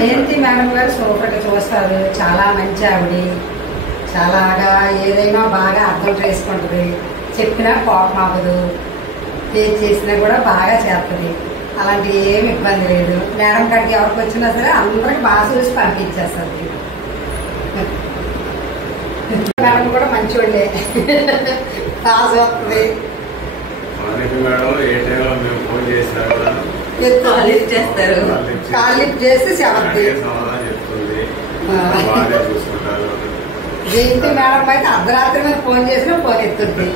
జయంతి madam గారు సూపర్గా చూస్తారు. చాలా మంచి ఆవిడ, చాలాగా ఏదైనా బాగా అర్థం చేసుకుంటుంది. చెప్పినా కోపం అవ్వదు, ఏది చేసినా కూడా బాగా చేస్తుంది. అలాంటి ఏమి ఇబ్బంది లేదు. మేడం కాడికి ఎవరికి వచ్చినా సరే అందరికి బాగా చూసి పంపించేస్తుంది. మేడం కూడా మంచివాళ్ళే, బాగా చూస్తుంది. కాల్ లిఫ్ట్ చేసి చెప్తుంది. జయంతి మేడం అయితే అర్ధరాత్రి మీద ఫోన్ చేసినా ఫోన్ ఎత్తుద్ది.